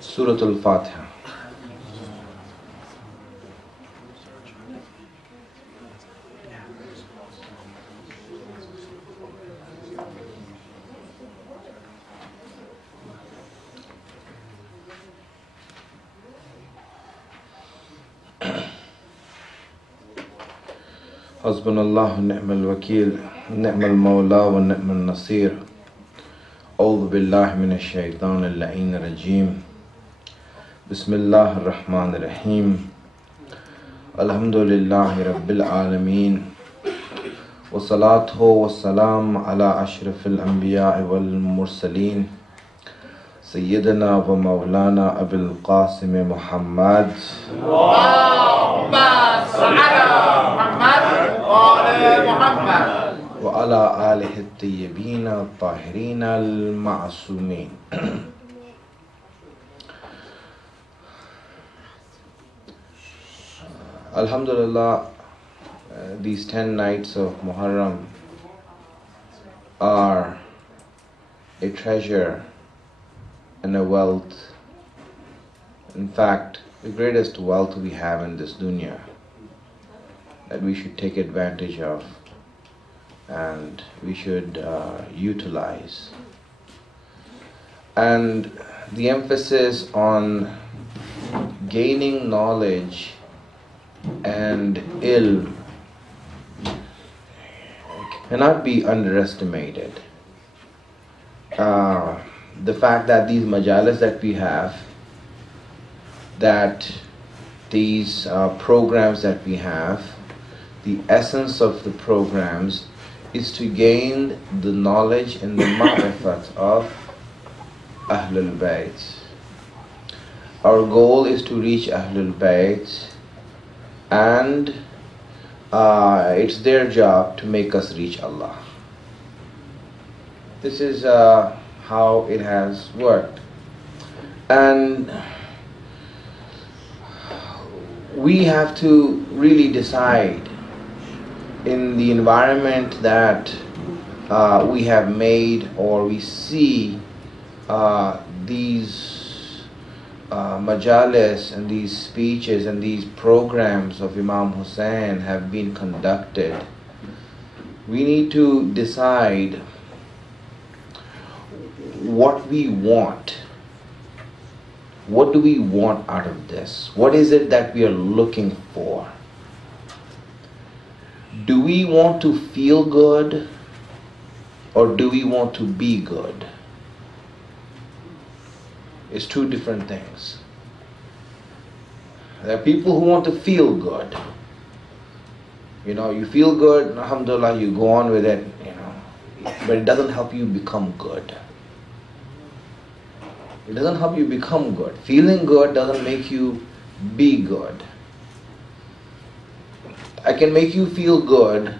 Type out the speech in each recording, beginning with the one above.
Surah Al-Fatiha. Hasbunallahu ni'mal wakil, ni'mal mawla wa ni'mal nasir. A'udhu billahi minash shaitanir la'inir rajim. Bismillahir rahmanir rahim. Alhamdulillahi rabbil alameen. Wa salatuhu wa salam ala ashrafil anbiya'i wal mursaleen. Sayyidina wa Maulana Abil Qasim Muhammad. Allahumma salli ala Muhammad wa ala Muhammad. Wa ala alihi at-tayyibin at-tahirin al-ma'sumin. Alhamdulillah, these 10 nights of Muharram are a treasure and a wealth. In fact, the greatest wealth we have in this dunya that we should take advantage of and we should utilize. And the emphasis on gaining knowledge and ilm cannot be underestimated. The fact that these majalis that we have, that these programs that we have, the essence of the programs is to gain the knowledge and the ma'rifat of Ahlul Bayt. Our goal is to reach Ahlul Bayt, and it's their job to make us reach Allah. This is how it has worked. And we have to really decide in the environment that we have made, or we see these majalis and these speeches and these programs of Imam Hussain have been conducted. We need to decide what we want. What do we want out of this? What is it that we are looking for? Do we want to feel good, or do we want to be good? It's two different things. There are people who want to feel good. You know, you feel good, alhamdulillah, you go on with it, you know, but it doesn't help you become good. It doesn't help you become good. Feeling good doesn't make you be good. I can make you feel good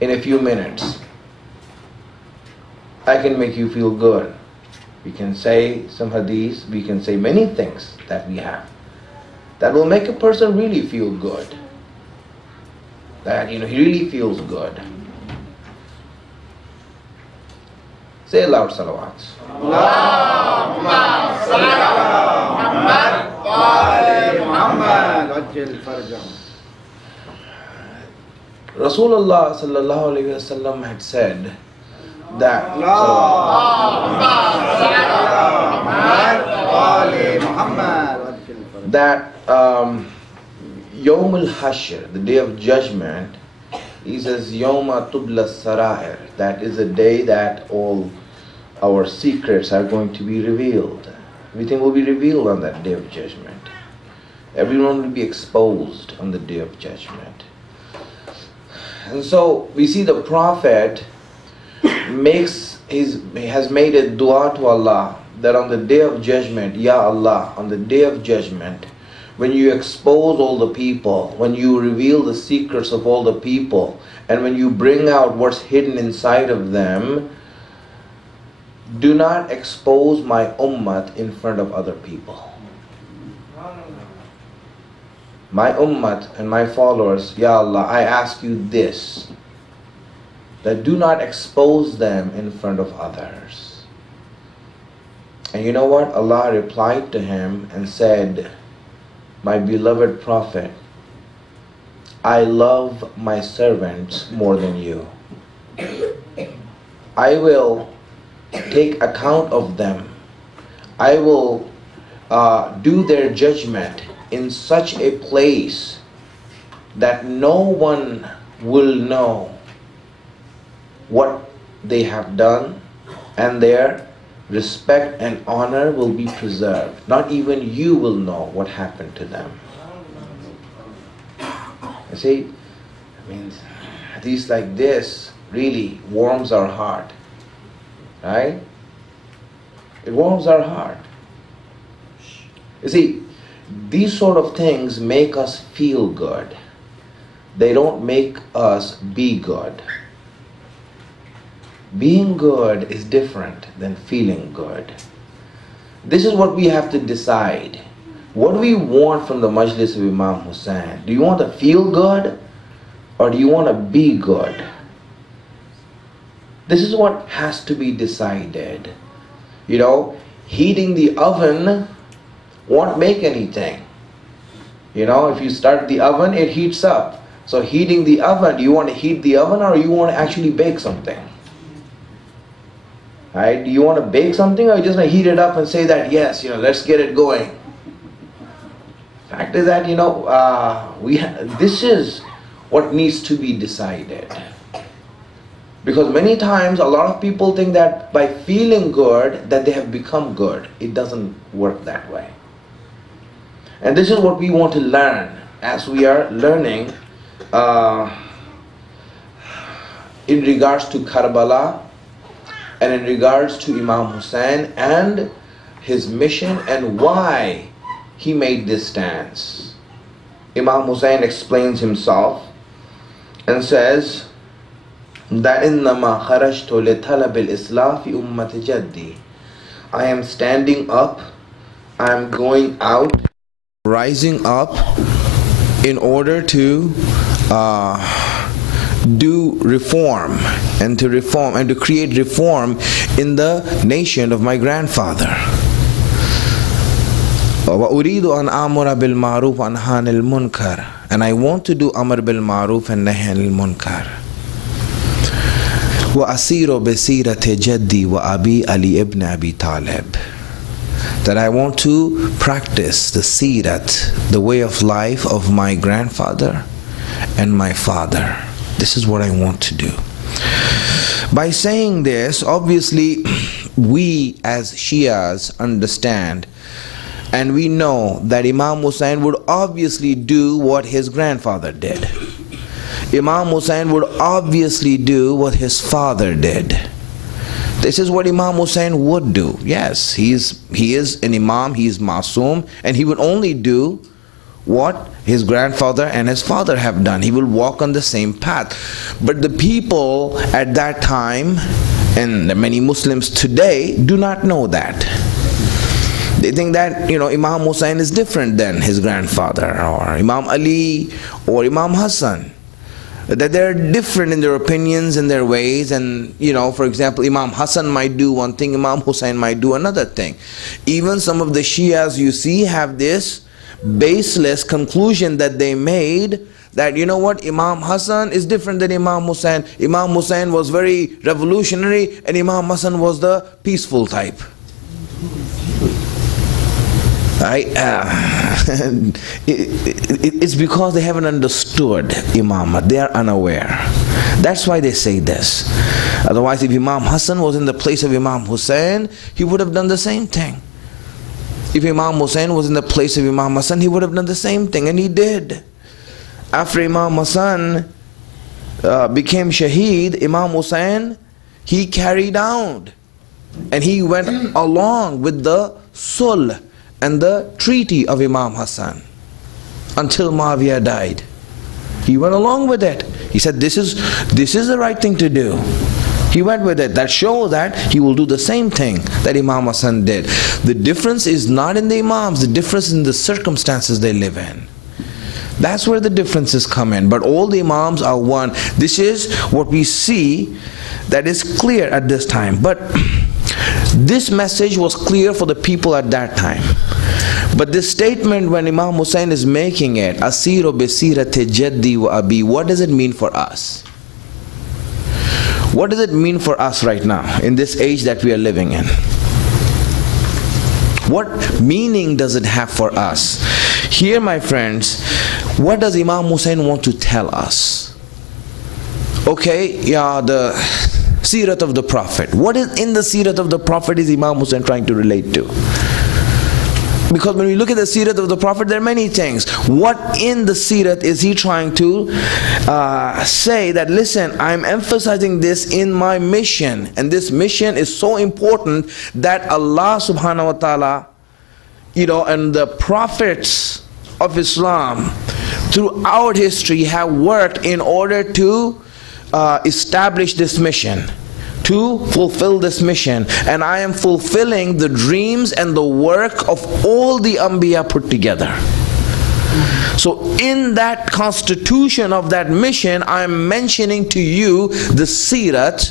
in a few minutes. I can make you feel good. We can say some hadiths, we can say many things that we have that will make a person really feel good. That, you know, he really feels good. Say aloud salawat. Allahumma salli ala Muhammad wa ala Muhammad. Ajil farjam. Rasulullah sallallahu alayhi wa sallam had said that Yawm al-Hashr, the day of judgment, he says Yawma tubla sarair, that is a day that all our secrets are going to be revealed. Everything will be revealed on that day of judgment. Everyone will be exposed on the day of judgment. And so we see the Prophet has made a dua to Allah that on the day of judgment, Ya Allah, on the day of judgment, when you expose all the people, when you reveal the secrets of all the people, and when you bring out what's hidden inside of them, do not expose my ummah in front of other people. My ummah and my followers, Ya Allah, I ask you this, that do not expose them in front of others. And you know what? Allah replied to him and said, my beloved Prophet, I love my servants more than you. I will take account of them. I will do their judgment in such a place that no one will know what they have done, and their respect and honor will be preserved. Not even you will know what happened to them. You see, I mean, hadith like this really warms our heart, right? It warms our heart. You see, these sort of things make us feel good. They don't make us be good. Being good is different than feeling good. This is what we have to decide. What do we want from the Majlis of Imam Hussain? Do you want to feel good, or do you want to be good? This is what has to be decided. You know, heating the oven won't make anything. You know, if you start the oven, it heats up. So heating the oven, do you want to heat the oven, or you want to actually bake something? Right? Do you want to bake something, or you just want to heat it up and say that, yes, you know, let's get it going? Fact is that, you know, this is what needs to be decided. Because many times a lot of people think that by feeling good that they have become good. It doesn't work that way. And this is what we want to learn as we are learning in regards to Karbala, and in regards to Imam Hussain and his mission and why he made this stance. Imam Hussain explains himself and says that إِنَّمَا خَرَجْتُ لِطَلَبِ الْإِصْلَاحِ فِي أُمَّةِ جَدِّي. I am standing up, I am going out, rising up in order to do reform and to create reform in the nation of my grandfather. وَأُرِيدُ أَنْ آمُرَ بِالْمَعْرُوفِ وَأَنْهَى عَنِ الْمُنْكَرِ. And I want to do Amr bil Ma'ruf and Nahy anil Munkar. وَأَسِيرُ بِسِيرَةِ جَدِّي وَأَبِي Ali ibn Abi Talib. That I want to practice the sirat, the way of life of my grandfather and my father. This is what I want to do. By saying this, obviously we as Shias understand and we know that Imam Hussain would obviously do what his grandfather did. Imam Hussain would obviously do what his father did. This is what Imam Hussain would do. Yes, he is an Imam, he is Masoom, and he would only do what his grandfather and his father have done. He will walk on the same path. But the people at that time, and many Muslims today, do not know that. They think that, you know, Imam Hussain is different than his grandfather, or Imam Ali, or Imam Hassan. That they're different in their opinions and their ways, and, you know, for example, Imam Hassan might do one thing, Imam Hussain might do another thing. Even some of the Shias you see have this baseless conclusion that they made, that, you know what, Imam Hassan is different than Imam Hussain. Imam Hussain was very revolutionary and Imam Hassan was the peaceful type. It's because they haven't understood Imamah. They are unaware. That's why they say this. Otherwise, if Imam Hassan was in the place of Imam Hussain, he would have done the same thing. If Imam Hussain was in the place of Imam Hassan, he would have done the same thing, and he did. After Imam Hassan became Shaheed, Imam Hussain, he carried out, and he went along with the sulh and the treaty of Imam Hassan. until Muawiyah died. He went along with it. He said, this is the right thing to do. He went with it. That shows that he will do the same thing that Imam Hassan did. The difference is not in the Imams, the difference is in the circumstances they live in. That's where the differences come in. But all the Imams are one. This is what we see that is clear at this time. But this message was clear for the people at that time. But this statement, when Imam Hussein is making it, Asiru bisirati jaddi wa abi, what does it mean for us? What does it mean for us right now, in this age that we are living in? What meaning does it have for us? Here, my friends, what does Imam Hussein want to tell us? Okay, yeah, the Sirat of the Prophet. What is in the Sirat of the Prophet is Imam Hussein trying to relate to? Because when we look at the Sirat of the Prophet, there are many things. What in the Sirat is he trying to say that, listen, I'm emphasizing this in my mission. And this mission is so important that Allah subhanahu wa ta'ala, and the prophets of Islam throughout history have worked in order to establish this mission, to fulfill this mission. And I am fulfilling the dreams and the work of all the Anbiya put together. So in that constitution of that mission, I am mentioning to you the Sirat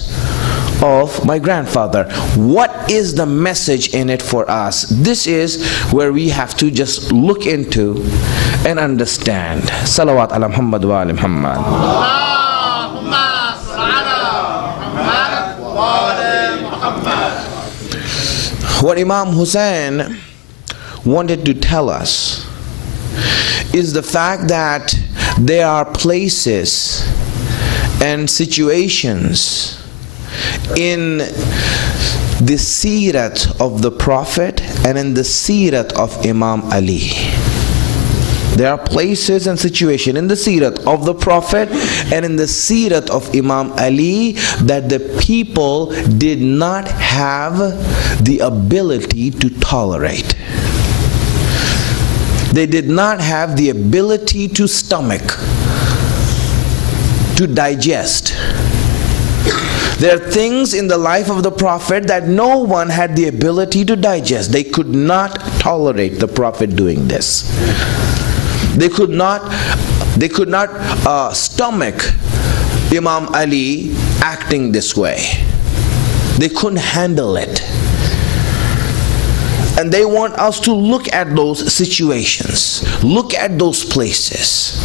of my grandfather. What is the message in it for us? This is where we have to just look into and understand. Salawat ala Muhammad wa ala Muhammad. What Imam Hussein wanted to tell us is the fact that there are places and situations in the Sirat of the Prophet and in the Sirat of Imam Ali. There are places and situations in the Sirat of the Prophet and in the Sirat of Imam Ali that the people did not have the ability to tolerate. They did not have the ability to stomach, to digest. There are things in the life of the Prophet that no one had the ability to digest. They could not tolerate the Prophet doing this. They could not stomach Imam Ali acting this way. They couldn't handle it. And they want us to look at those situations, look at those places.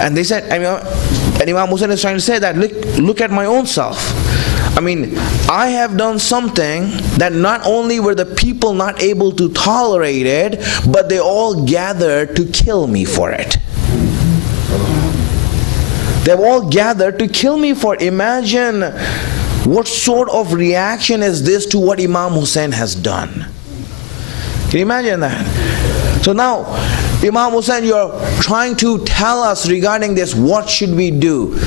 And they said, and Imam Hussein is trying to say that, look at my own self. I have done something that not only were the people not able to tolerate it, but they all gathered to kill me for it. They've all gathered to kill me for it. Imagine what sort of reaction is this to what Imam Hussein has done. Can you imagine that? So now, Imam Hussein, you're trying to tell us regarding this, what should we do?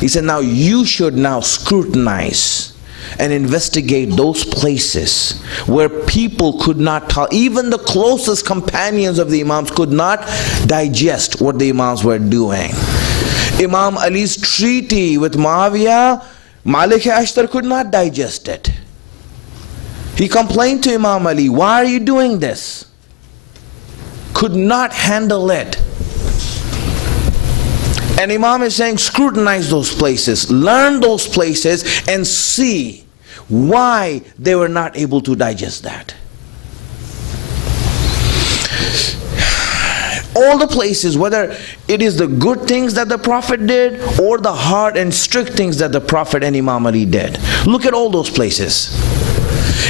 He said, now you should now scrutinize and investigate those places where people could not tolerate, even the closest companions of the Imams could not digest what the Imams were doing. Imam Ali's treaty with Muawiyah, Malik-e-Ashtar could not digest it. He complained to Imam Ali, why are you doing this? Could not handle it. And Imam is saying, scrutinize those places, learn those places, and see why they were not able to digest that. All the places, whether it is the good things that the Prophet did or the hard and strict things that the Prophet and Imam Ali did. Look at all those places.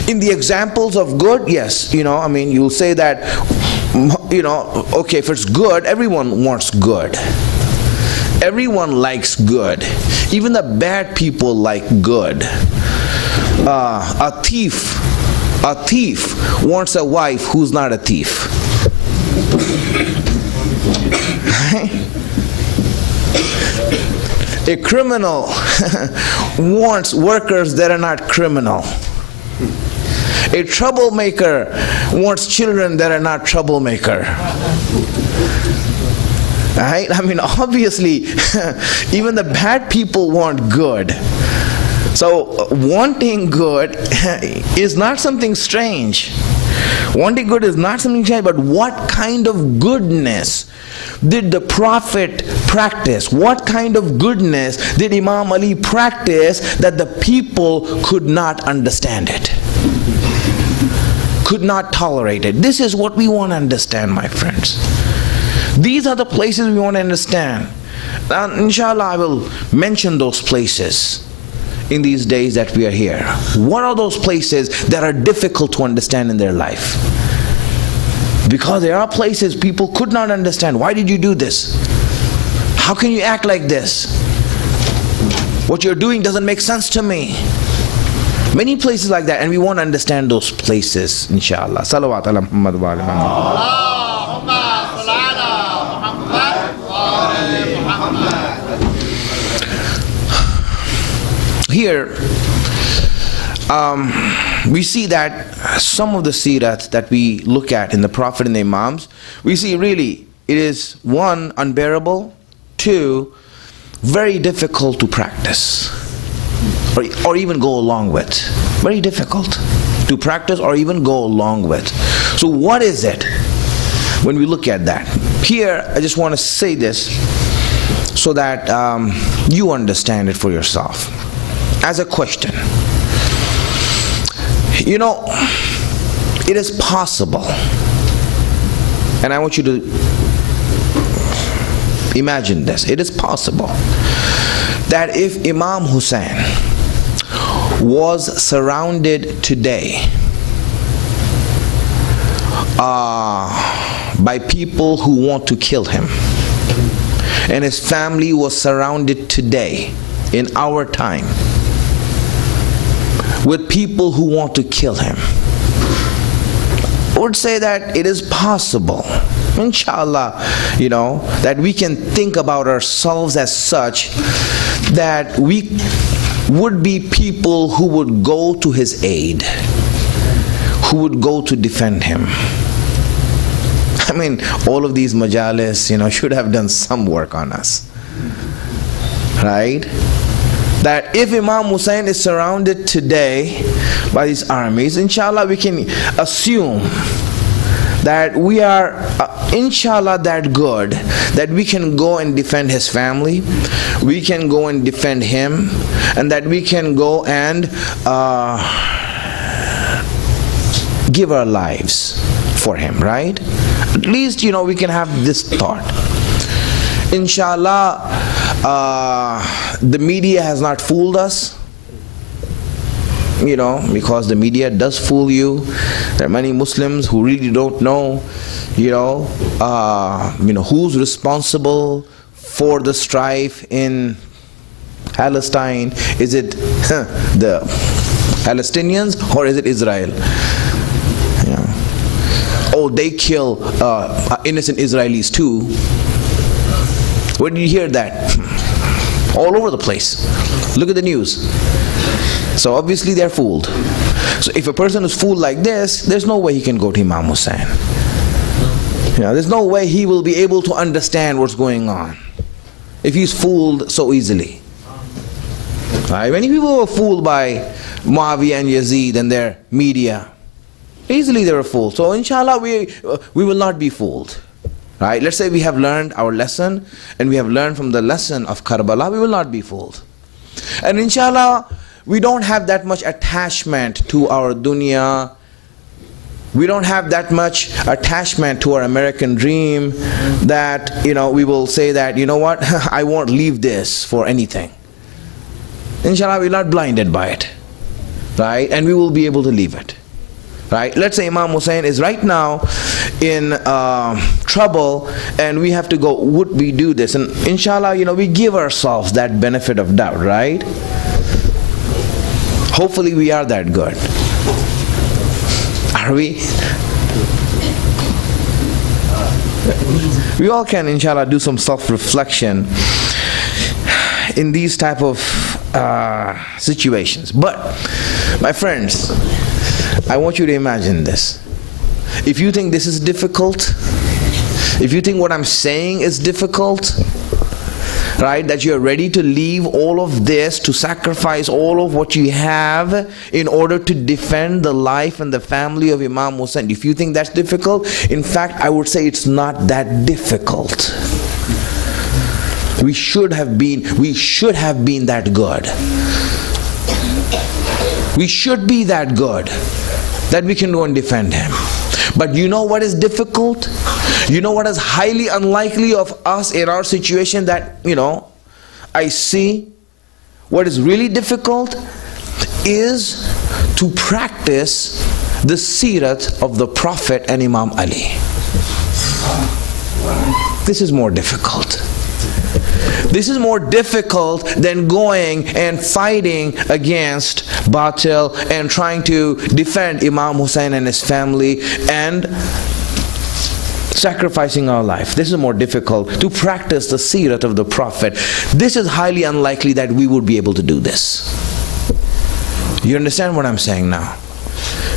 In the examples of good, yes, you'll say that, okay, if it's good, everyone wants good. Everyone likes good. Even the bad people like good. A thief wants a wife who's not a thief. A criminal wants workers that are not criminal. A troublemaker wants children that are not troublemaker. Right? I mean, obviously, even the bad people want good. So, wanting good is not something strange. Wanting good is not something strange, but what kind of goodness did the Prophet practice? What kind of goodness did Imam Ali practice that the people could not understand it? Could not tolerate it? This is what we want to understand, my friends. These are the places we want to understand. And inshallah, I will mention those places in these days that we are here. What are those places that are difficult to understand in their life? Because there are places people could not understand. Why did you do this? How can you act like this? What you're doing doesn't make sense to me. Many places like that, and we want to understand those places, inshallah. Salawat ala Muhammad wa ala Muhammad. Here, we see that some of the sirat that we look at in the Prophet and the Imams, we see really it is one, unbearable, two, very difficult to practice or even go along with. Very difficult to practice or even go along with. So what is it when we look at that? Here, I just want to say this so that you understand it for yourself. As a question, you know, it is possible, and I want you to imagine this, it is possible that if Imam Hussein was surrounded today by people who want to kill him, and his family was surrounded today in our time with people who want to kill him, I would say that it is possible, inshallah, you know, that we can think about ourselves as such that we would be people who would go to his aid, who would go to defend him. I mean, all of these majalis, you know, should have done some work on us, right? That if Imam Hussein is surrounded today by these armies, inshallah we can assume that we are inshallah that good that we can go and defend his family, we can go and defend him, and that we can go and give our lives for him, right? At least, you know, we can have this thought. Inshallah, the media has not fooled us, you know, because the media does fool you. There are many Muslims who really don't know, you know, who's responsible for the strife in Palestine. Is it the Palestinians or is it Israel? Yeah. Oh, they kill innocent Israelis too. Where did you hear that? All over the place. Look at the news. So obviously they're fooled. So if a person is fooled like this, there's no way he can go to Imam Hussein. You know, there's no way he will be able to understand what's going on if he's fooled so easily. Right? Many people were fooled by Muawiyah and Yazid and their media. Easily they were fooled. So inshallah we will not be fooled. Right? Let's say we have learned our lesson and we have learned from the lesson of Karbala, we will not be fooled. And inshallah, we don't have that much attachment to our dunya. We don't have that much attachment to our American dream that, you know, we will say that, you know what, I won't leave this for anything. Inshallah, we're not blinded by it. Right? And we will be able to leave it. Right? Let's say Imam Hussein is right now in trouble and we have to go, would we do this? And inshallah, you know, we give ourselves that benefit of doubt, right? Hopefully we are that good. Are we? We all can, inshallah, do some self-reflection in these type of situations. But, my friends, I want you to imagine this. If you think this is difficult, if you think what I'm saying is difficult, right, that you're ready to leave all of this, to sacrifice all of what you have in order to defend the life and the family of Imam Hussain, if you think that's difficult, in fact, I would say it's not that difficult. We should have been that good. We should be that good that we can go and defend him. But you know what is difficult? You know what is highly unlikely of us in our situation that, I see? What is really difficult is to practice the seerat of the Prophet and Imam Ali. This is more difficult. This is more difficult than going and fighting against Batil and trying to defend Imam Hussain and his family and sacrificing our life. This is more difficult, to practice the seerat of the Prophet. This is highly unlikely that we would be able to do this. You understand what I'm saying now?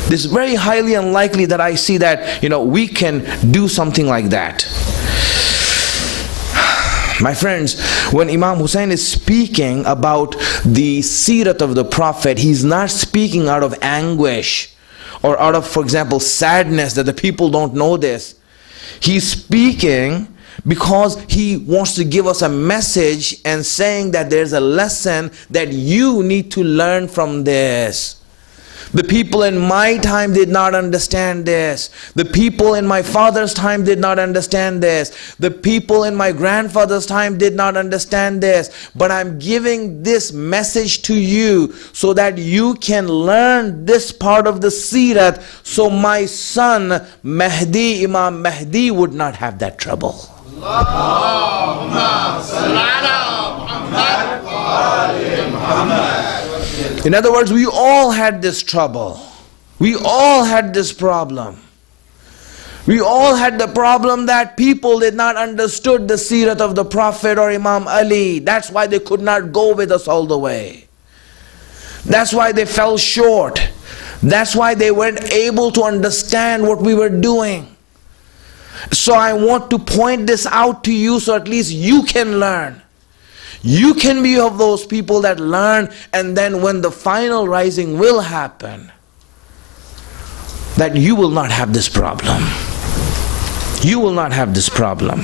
This is very highly unlikely that I see that, we can do something like that. My friends, when Imam Hussain is speaking about the seerat of the Prophet, he's not speaking out of anguish or out of, for example, sadness that the people don't know this. He's speaking because he wants to give us a message and saying that there's a lesson that you need to learn from this. The people in my time did not understand this. The people in my father's time did not understand this. The people in my grandfather's time did not understand this. But I'm giving this message to you so that you can learn this part of the seerat, so my son Mahdi, Imam Mahdi, would not have that trouble. Allahumma salli ala Muhammad wa ali Muhammad. In other words, we all had this trouble. We all had this problem. We all had the problem that people did not understood the seerat of the Prophet or Imam Ali. That's why they could not go with us all the way. That's why they fell short. That's why they weren't able to understand what we were doing. So I want to point this out to you so at least you can learn. You can be of those people that learn, and then when the final rising will happen, that you will not have this problem. You will not have this problem.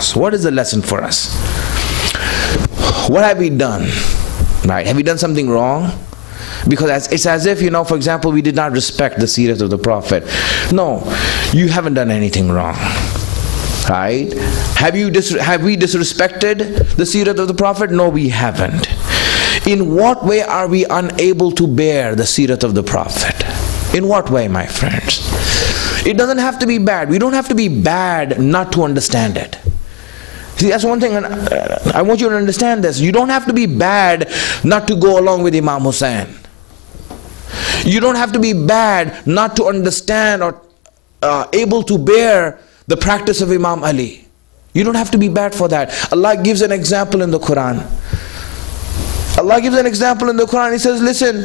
So what is the lesson for us? What have we done? Right? Have we done something wrong? Because it's as if, for example, we did not respect the seerat of the Prophet. No, you haven't done anything wrong. Right? Have we disrespected the seerat of the Prophet? No, we haven't. In what way are we unable to bear the seerat of the Prophet? In what way, my friends? It doesn't have to be bad. We don't have to be bad not to understand it. See, that's one thing, I want you to understand this. You don't have to be bad not to go along with Imam Hussain. You don't have to be bad not to understand or able to bear the practice of Imam Ali. You don't have to be bad for that. Allah gives an example in the Quran. Allah gives an example in the Quran. He says, listen,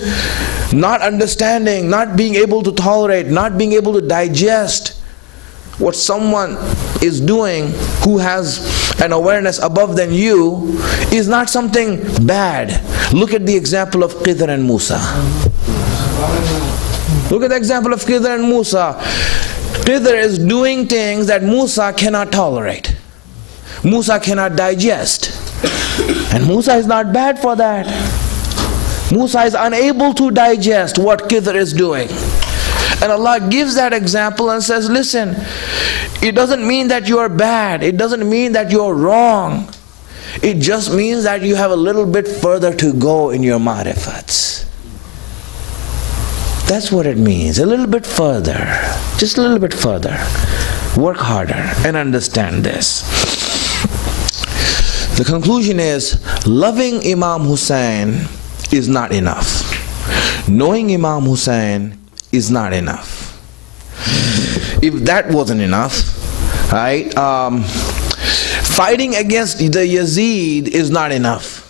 not understanding, not being able to tolerate, not being able to digest what someone is doing who has an awareness above than you is not something bad. Look at the example of Khidr and Musa. Look at the example of Khidr and Musa. Khidr is doing things that Musa cannot tolerate. Musa cannot digest. And Musa is not bad for that. Musa is unable to digest what Khidr is doing. And Allah gives that example and says, listen, it doesn't mean that you are bad. It doesn't mean that you are wrong. It just means that you have a little bit further to go in your ma'rifats. That's what it means. A little bit further. Just a little bit further. Work harder and understand this. The conclusion is, loving Imam Hussain is not enough. Knowing Imam Hussain is not enough. If that wasn't enough, right? Fighting against the Yazid is not enough.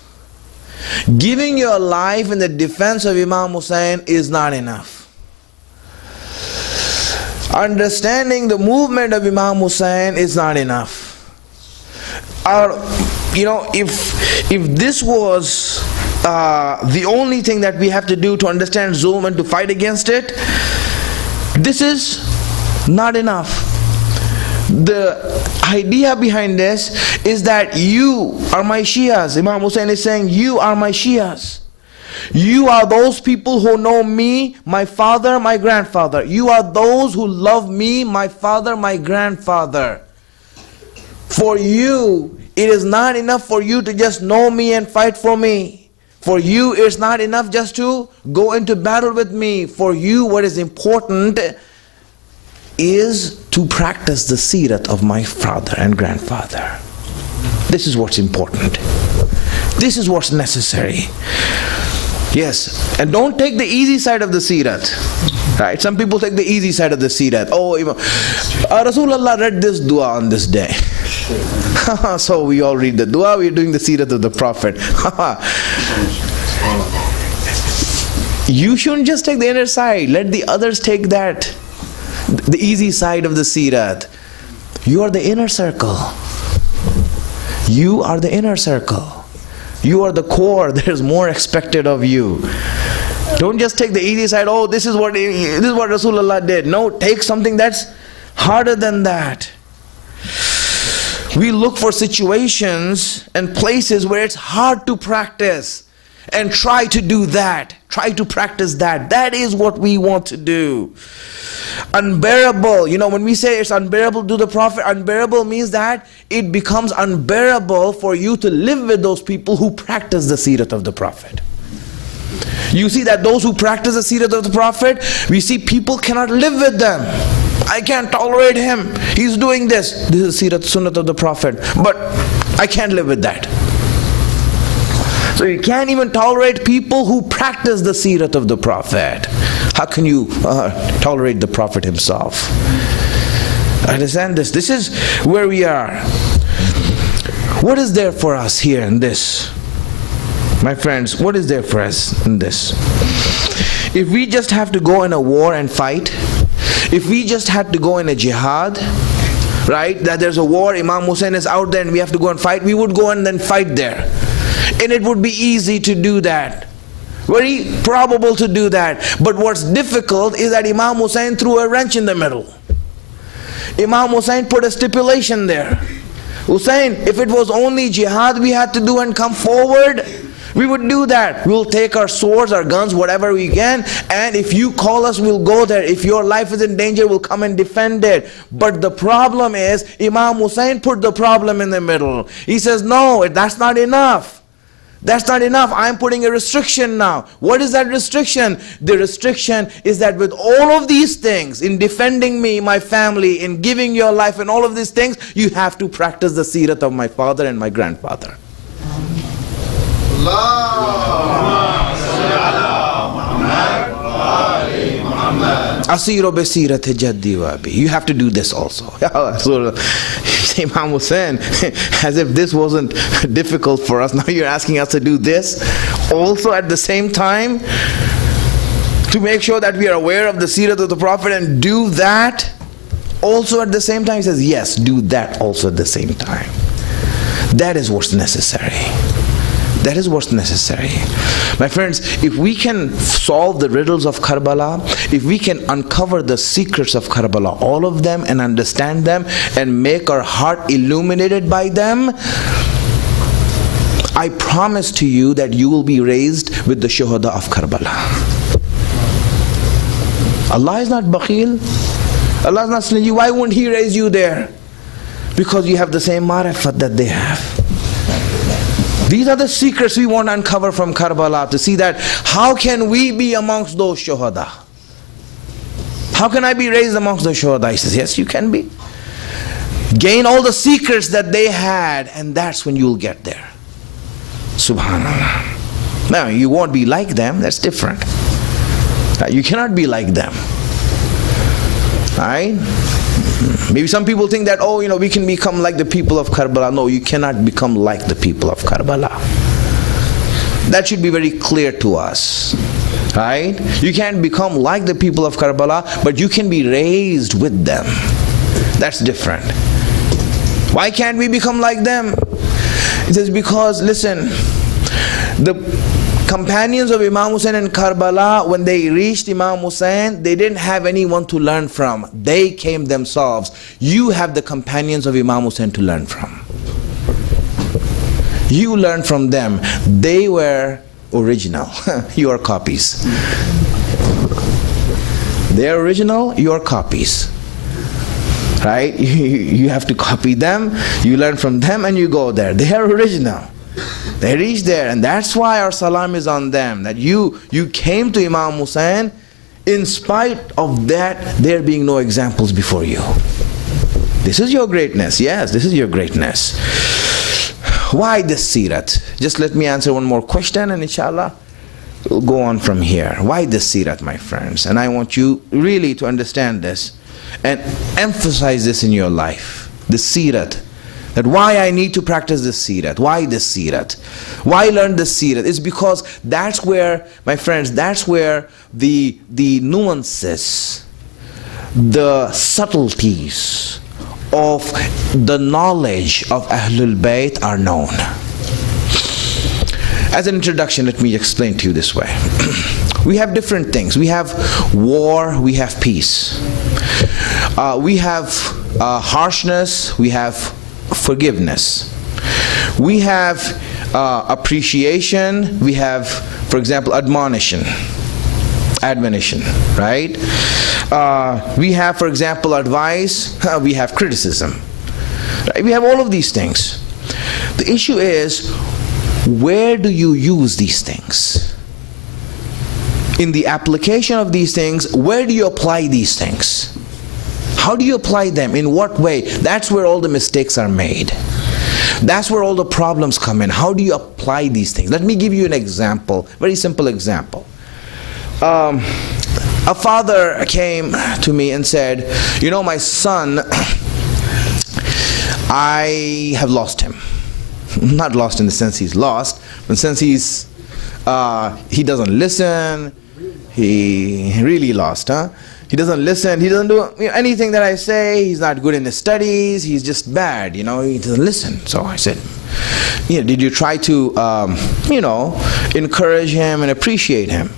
Giving your life in the defense of Imam Hussein is not enough. Understanding the movement of Imam Hussein is not enough. If this was the only thing that we have to do to understand Zulm and to fight against it, this is not enough. The idea behind this is that you are my Shias. Imam Hussein is saying, you are my Shias. You are those people who know me, my father, my grandfather. You are those who love me, my father, my grandfather. For you, it is not enough for you to just know me and fight for me. For you, it's not enough just to go into battle with me. For you, what is important is to practice the seerat of my father and grandfather. This is what's important. This is what's necessary. Yes, and don't take the easy side of the seerat. Right? Some people take the easy side of the seerat. Oh, Rasulullah read this dua on this day. So we all read the dua, we're doing the seerat of the Prophet. You shouldn't just take the inner side. Let the others take that, the easy side of the seerat. You are the inner circle. You are the inner circle. You are the core. There's more expected of you. Don't just take the easy side. Oh, this is what Rasulullah did. No, take something that's harder than that. We look for situations and places where it's hard to practice and try to do that. Try to practice that. That is what we want to do. Unbearable. When we say it's unbearable to the Prophet, unbearable means that it becomes unbearable for you to live with those people who practice the seerat of the Prophet. You see that those who practice the seerat of the Prophet, we see people cannot live with them. I can't tolerate him. He's doing this. This is seerat sunnat of the Prophet. But I can't live with that. So you can't even tolerate people who practice the seerat of the Prophet. How can you tolerate the Prophet himself? Understand this. This is where we are. What is there for us here in this? My friends, what is there for us in this? If we just have to go in a war and fight, if we just had to go in a jihad, right, that there's a war, Imam Hussein is out there and we have to go and fight, we would go and then fight there. And it would be easy to do that. Very probable to do that. But what's difficult is that Imam Hussein threw a wrench in the middle. Imam Hussein put a stipulation there. Hussein, if it was only jihad we had to do and come forward, we would do that. We'll take our swords, our guns, whatever we can, and if you call us, we'll go there. If your life is in danger, we'll come and defend it. But the problem is, Imam Hussein put the problem in the middle. He says, no, that's not enough. That's not enough. I'm putting a restriction now. What is that restriction? The restriction is that with all of these things, in defending me, my family, in giving your life and all of these things, you have to practice the seerat of my father and my grandfather. Asiru bi sirati jaddi wa abi. You have to do this also. So Imam Hussein, as if this wasn't difficult for us, now you're asking us to do this also at the same time, to make sure that we are aware of the seerat of the Prophet and do that also at the same time. He says, yes, do that also at the same time. That is what's necessary. That is what's necessary. My friends, if we can solve the riddles of Karbala, if we can uncover the secrets of Karbala, all of them, and understand them, and make our heart illuminated by them, I promise to you that you will be raised with the shuhada of Karbala. Allah is not bakhil. Allah is not stingy. Why wouldn't He raise you there? Because you have the same marifat that they have. These are the secrets we want to uncover from Karbala, to see that how can we be amongst those shuhada? How can I be raised amongst those shuhada? He says, yes, you can be. Gain all the secrets that they had, and that's when you'll get there. Subhanallah. Now, you won't be like them, that's different. You cannot be like them. Alright? Maybe some people think that, oh, we can become like the people of Karbala. No, you cannot become like the people of Karbala. That should be very clear to us. Right? You can't become like the people of Karbala, but you can be raised with them. That's different. Why can't we become like them? It says because, listen, the companions of Imam Hussein in Karbala, when they reached Imam Hussein, they didn't have anyone to learn from. They came themselves. You have the companions of Imam Hussein to learn from. You learn from them. They were original. You are copies. They're original, you are copies. Right? You have to copy them, you learn from them, and you go there. They are original. They reach there, and that's why our salam is on them. That you came to Imam Hussein in spite of that there being no examples before you. This is your greatness. Yes, this is your greatness. Why this sirat? Just let me answer one more question, and inshallah we'll go on from here. Why this sirat, my friends? And I want you really to understand this and emphasize this in your life. The sirat. That why I need to practice this sirat. Why this sirat? Why learn this sirat? It's because that's where, my friends, that's where the nuances, the subtleties of the knowledge of Ahlul Bayt are known. As an introduction, let me explain to you this way. We have different things. We have war, we have peace. We have harshness, we have forgiveness. We have appreciation, we have, for example, admonition, right? We have, for example, advice, we have criticism. Right? We have all of these things. The issue is, where do you use these things? In the application of these things, where do you apply these things? How do you apply them? In what way? That's where all the mistakes are made. That's where all the problems come in. How do you apply these things? Let me give you an example, very simple example. A father came to me and said, you know, my son, I have lost him. Not lost in the sense he's lost, but in the sense he doesn't listen. He really lost, huh? He doesn't listen, he doesn't do anything that I say, he's not good in his studies, he's just bad, you know, he doesn't listen. So I said, you know, did you try to, you know, encourage him and appreciate him?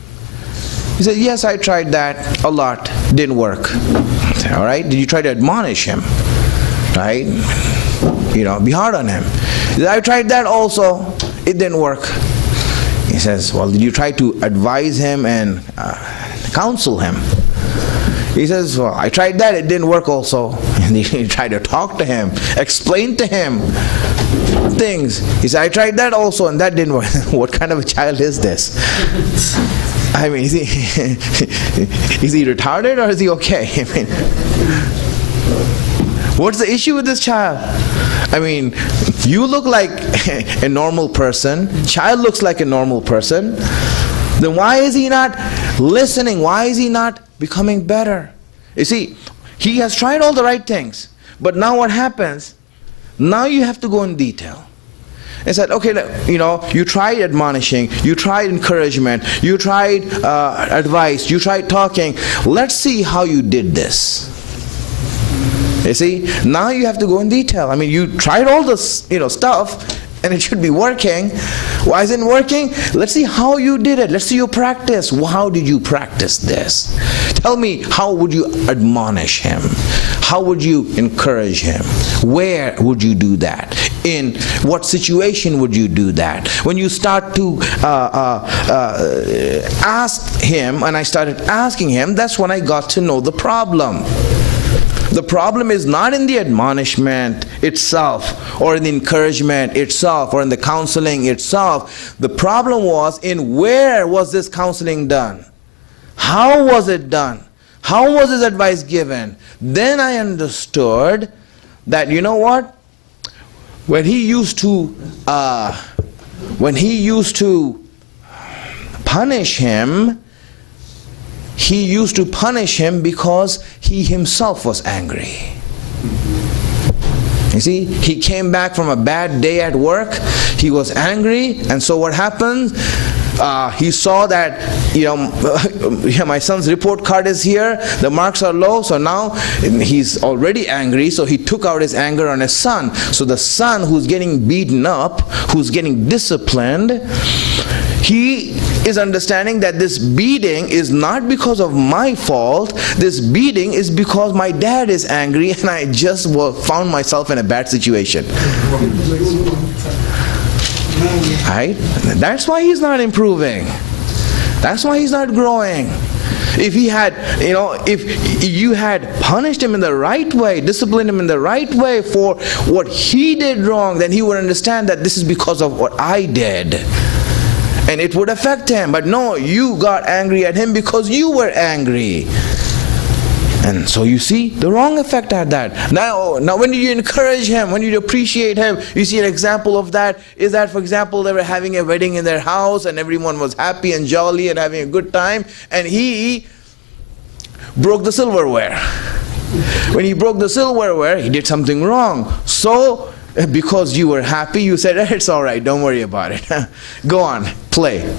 He said, yes, I tried that a lot, didn't work. I said, all right, did you try to admonish him? Right? You know, be hard on him. He said, I tried that also, it didn't work. He says, well, did you try to advise him and counsel him? He says, well, I tried that, it didn't work also. And he tried to talk to him, explain to him things. He said, I tried that also, and that didn't work. What kind of a child is this? I mean, is he retarded or is he okay? I mean, what's the issue with this child? I mean, you look like a normal person, child looks like a normal person, then why is he not listening? Why is he not becoming better? You see, he has tried all the right things, but now what happens? Now you have to go in detail. And said, okay, you know, you tried admonishing, you tried encouragement, you tried advice, you tried talking. Let's see how you did this. You see, now you have to go in detail. I mean, you tried all this, you know, stuff, and it should be working. Why isn't it working? Let's see how you did it. Let's see your practice. How did you practice this? Tell me, how would you admonish him? How would you encourage him? Where would you do that? In what situation would you do that? When you start to ask him, and I started asking him, that's when I got to know the problem. The problem is not in the admonishment itself, or in the encouragement itself, or in the counseling itself. The problem was in where was this counseling done? How was it done? How was his advice given? Then I understood that, you know what? When he used to punish him, he used to punish him because he himself was angry. You see, he came back from a bad day at work. He was angry, and so what happened? He saw that, my son's report card is here, the marks are low, so now he's already angry, so he took out his anger on his son. So the son who's getting beaten up, who's getting disciplined, he is understanding that this beating is not because of my fault, this beating is because my dad is angry and I just found myself in a bad situation. Right? That's why he's not improving. That's why he's not growing. If he had, if you had punished him in the right way, disciplined him in the right way for what he did wrong, then he would understand that this is because of what I did. And it would affect him. But no, you got angry at him because you were angry. And so you see the wrong effect at that. Now when you encourage him, when you appreciate him, you see an example of that is that, for example, they were having a wedding in their house and everyone was happy and jolly and having a good time, and he broke the silverware. When he broke the silverware, he did something wrong. So because you were happy, you said, it's all right, don't worry about it. Go on, play.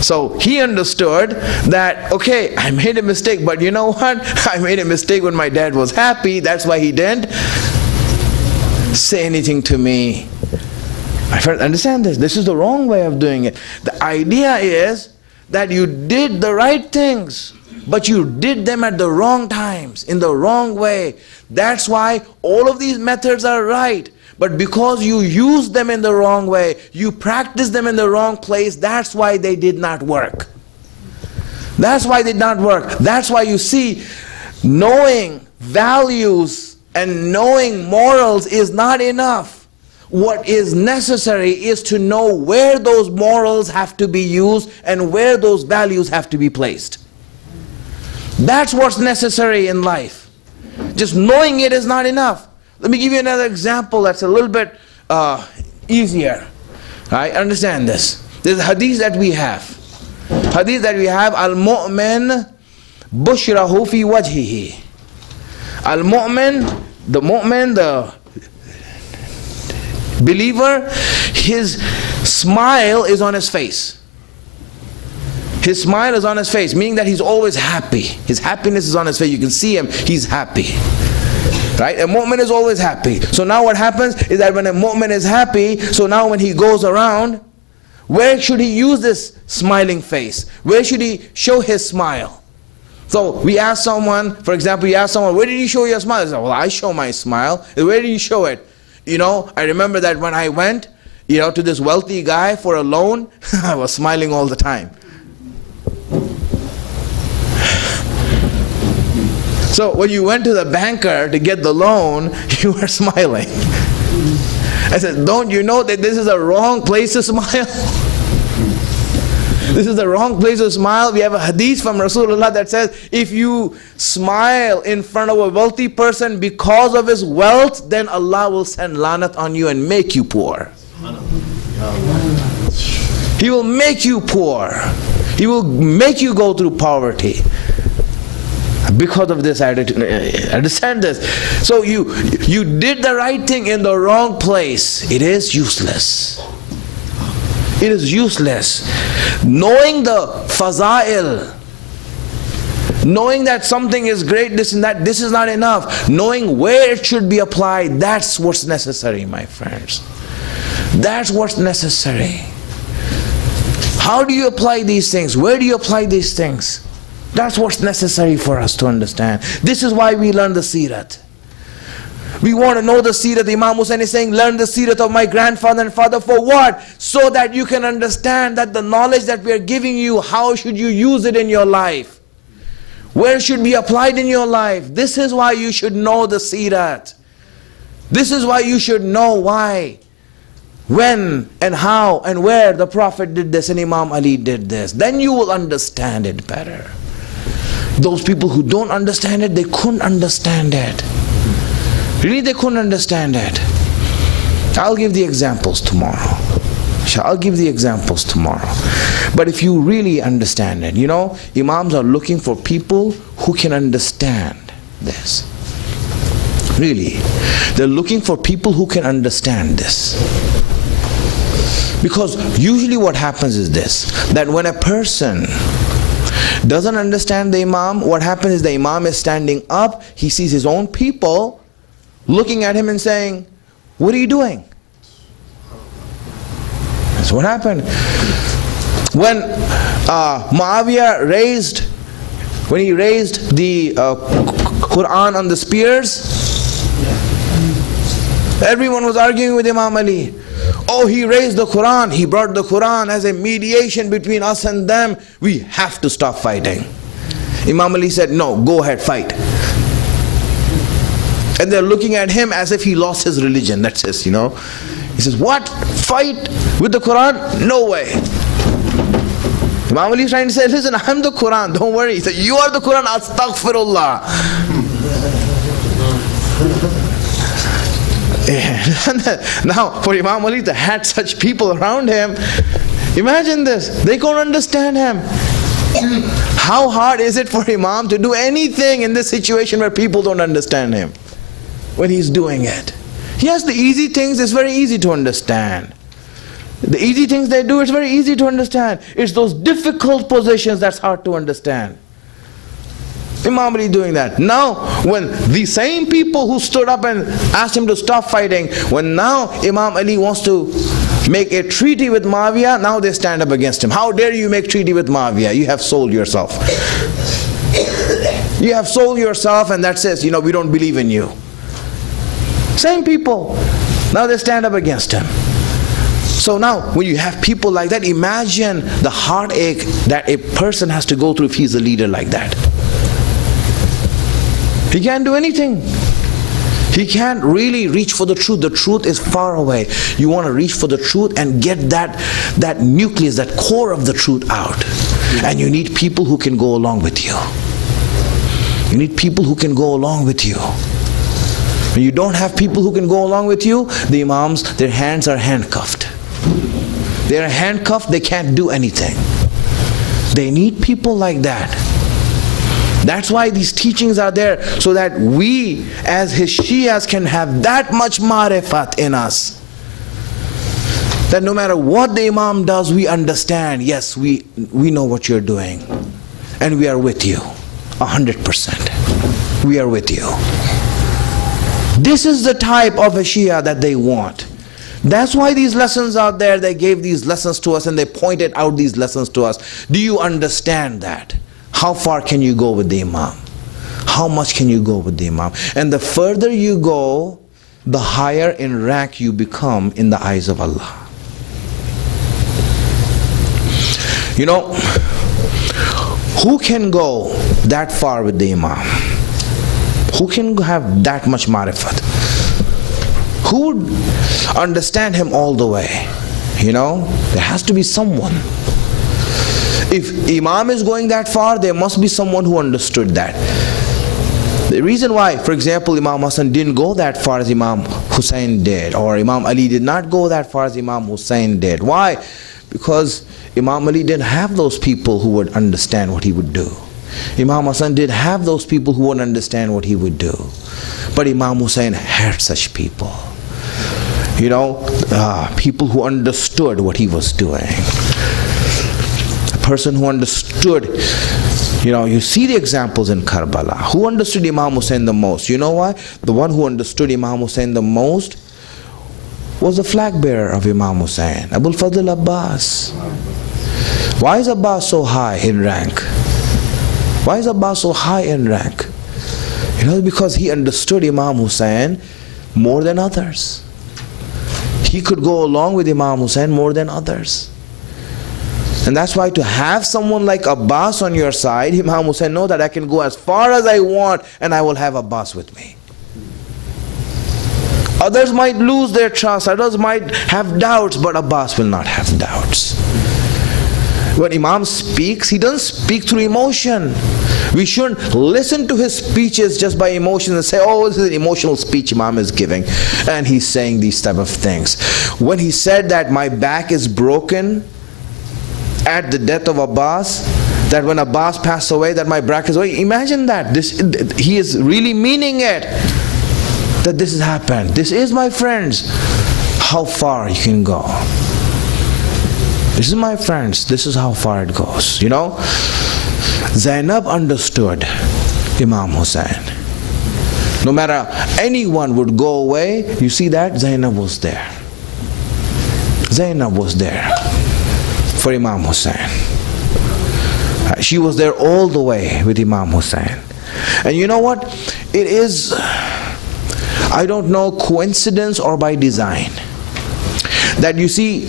So he understood that, okay, I made a mistake, but you know what? I made a mistake when my dad was happy. That's why he didn't say anything to me. My friend, understand this. This is the wrong way of doing it. The idea is that you did the right things, but you did them at the wrong times, in the wrong way. That's why all of these methods are right. But because you used them in the wrong way, you practiced them in the wrong place, that's why they did not work. That's why they did not work. That's why you see, knowing values and knowing morals is not enough. What is necessary is to know where those morals have to be used and where those values have to be placed. That's what's necessary in life. Just knowing it is not enough. Let me give you another example that's a little bit easier. Right? Understand this. There's a hadith that we have. Hadith that we have, Al-Mu'min Bushrahu fi wajhihi. Al-Mu'min, the Mu'min, the believer, his smile is on his face. His smile is on his face, meaning that he's always happy. His happiness is on his face. You can see him, he's happy. Right? A mu'min is always happy. So now what happens is that when a mu'min is happy, so now when he goes around, where should he use this smiling face? Where should he show his smile? So we ask someone, for example, you ask someone, where did you show your smile? They say, well, I show my smile. Where did you show it? I remember that when I went, to this wealthy guy for a loan, I was smiling all the time. So when you went to the banker to get the loan, you were smiling. I said, don't you know that this is a wrong place to smile? This is the wrong place to smile. We have a hadith from Rasulullah that says, if you smile in front of a wealthy person because of his wealth, then Allah will send lanat on you and make you poor. He will make you poor. He will make you go through poverty. Because of this attitude. Understand this. So you did the right thing in the wrong place. It is useless. It is useless. Knowing the faza'il, knowing that something is great, this and that, this is not enough. Knowing where it should be applied, that's what's necessary, my friends. That's what's necessary. How do you apply these things? Where do you apply these things? That's what's necessary for us to understand. This is why we learn the Sirat. We want to know the Sirat. Imam Hussain is saying, learn the Sirat of my grandfather and father. For what? So that you can understand that the knowledge that we are giving you, how should you use it in your life? Where should be applied in your life? This is why you should know the Sirat. This is why you should know why, when and how and where the Prophet did this and Imam Ali did this. Then you will understand it better. Those people who don't understand it, they couldn't understand it. Really, they couldn't understand it. I'll give the examples tomorrow. I'll give the examples tomorrow. But if you really understand it, Imams are looking for people who can understand this. Really. They're looking for people who can understand this. Because usually what happens is this, that when a person doesn't understand the Imam, what happens is the Imam is standing up, he sees his own people looking at him and saying, what are you doing? That's what happened. When Muawiyah raised the Quran on the spears, everyone was arguing with Imam Ali. Oh, he raised the Quran, he brought the Quran as a mediation between us and them. We have to stop fighting. Imam Ali said, no, go ahead, fight. And they're looking at him as if he lost his religion. That's his, He says, what? Fight with the Quran? No way. Imam Ali is trying to say, listen, I'm the Quran, don't worry. He said, you are the Quran, astaghfirullah. Now, for Imam Ali to have such people around him, imagine this, they can't understand him. How hard is it for Imam to do anything in this situation where people don't understand him when he's doing it? Yes, the easy things is very easy to understand. The easy things they do, it's very easy to understand. It's those difficult positions that's hard to understand. Imam Ali doing that. Now, when the same people who stood up and asked him to stop fighting, when now Imam Ali wants to make a treaty with Muawiyah, now they stand up against him. How dare you make treaty with Muawiyah? You have sold yourself. You have sold yourself, and that says, we don't believe in you. Same people. Now they stand up against him. So now, when you have people like that, imagine the heartache that a person has to go through if he's a leader like that. He can't do anything. He can't really reach for the truth. The truth is far away. You want to reach for the truth and get that nucleus, that core of the truth out. And you need people who can go along with you. You need people who can go along with you. When you don't have people who can go along with you, the Imams, their hands are handcuffed. They are handcuffed, they can't do anything. They need people like that. That's why these teachings are there, so that we as his Shias can have that much marifat in us, that no matter what the Imam does, we understand, yes, we know what you're doing, and we are with you 100%. We are with you. This is the type of a Shia that they want. That's why these lessons are there. They gave these lessons to us and they pointed out these lessons to us. Do you understand that? How far can you go with the Imam? How much can you go with the Imam? And the further you go, the higher in rank you become in the eyes of Allah. Who can go that far with the Imam? Who can have that much marifat? Who would understand him all the way? There has to be someone. If Imam is going that far, there must be someone who understood that. The reason why, for example, Imam Hassan didn't go that far as Imam Hussein did, or Imam Ali did not go that far as Imam Hussein did. Why? Because Imam Ali didn't have those people who would understand what he would do. Imam Hassan did have those people who would understand what he would do. But Imam Hussein had such people. People who understood what he was doing. A person who understood, you see the examples in Karbala. Who understood Imam Hussein the most? You know why? The one who understood Imam Hussein the most was the flag bearer of Imam Hussein, Abul Fadl Abbas. Why is Abbas so high in rank? Why is Abbas so high in rank? Because he understood Imam Hussein more than others. He could go along with Imam Hussein more than others. And that's why to have someone like Abbas on your side, Imam Hussein knows that I can go as far as I want and I will have Abbas with me. Others might lose their trust, others might have doubts, but Abbas will not have doubts. When Imam speaks, he doesn't speak through emotion. We shouldn't listen to his speeches just by emotion and say, oh, this is an emotional speech Imam is giving, and he's saying these type of things. When he said that my back is broken at the death of Abbas, that when Abbas passed away, that my back is away, imagine that. He is really meaning it. that this has happened. This is, my friends, how far you can go. This is, my friends, this is how far it goes. You know, Zainab understood Imam Hussein. No matter anyone would go away, you see that Zainab was there. Zainab was there for Imam Hussein. She was there all the way with Imam Hussein. And you know what? It is, I don't know, coincidence or by design, that you see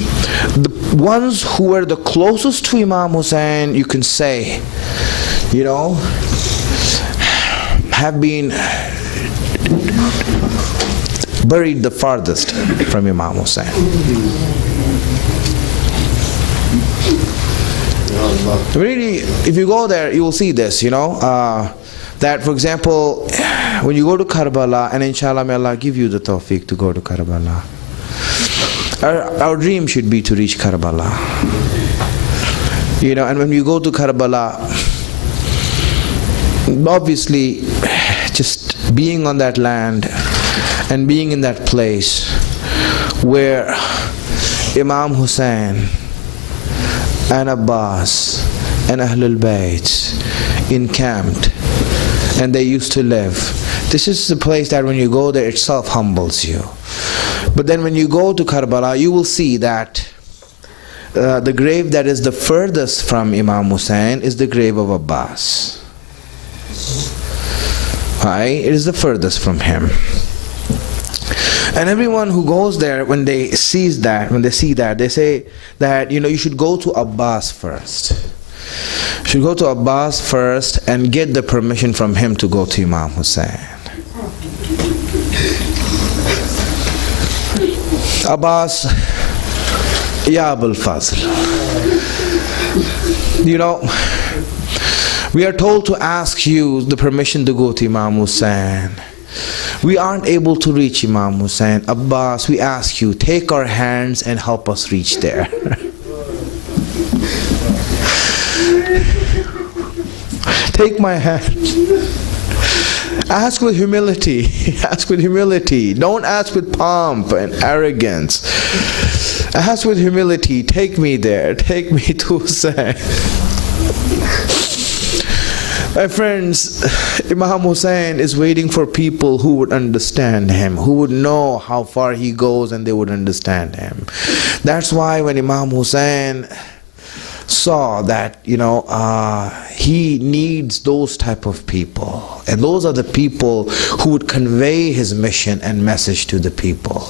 the ones who were the closest to Imam Hussein, you can say, you know, have been buried the farthest from Imam Hussein. Really, if you go there, you will see this, you know, that, for example, when you go to Karbala, and inshallah may Allah give you the tawfiq to go to Karbala. Our dream should be to reach Karbala. You know, and when you go to Karbala, obviously, just being on that land and being in that place where Imam Hussein and Abbas and Ahlul Bayt encamped and they used to live. This is the place that when you go there itself humbles you. But then when you go to Karbala, you will see that the grave that is the furthest from Imam Hussein is the grave of Abbas. Right? It is the furthest from him. And everyone who goes there, when they see that, they say that, you know, you should go to Abbas first. You should go to Abbas first and get the permission from him to go to Imam Hussein. Abbas, Ya Abul Fazl, you know, we are told to ask you the permission to go to Imam Hussein. We aren't able to reach Imam Hussein. Abbas, we ask you, take our hands and help us reach there. Take my hand. Ask with humility. Ask with humility. Don't ask with pomp and arrogance. Ask with humility. Take me there. Take me to Hussein. My friends, Imam Hussein is waiting for people who would understand him, who would know how far he goes and they would understand him. That's why when Imam Hussein saw that, you know, he needs those type of people, and those are the people who would convey his mission and message to the people.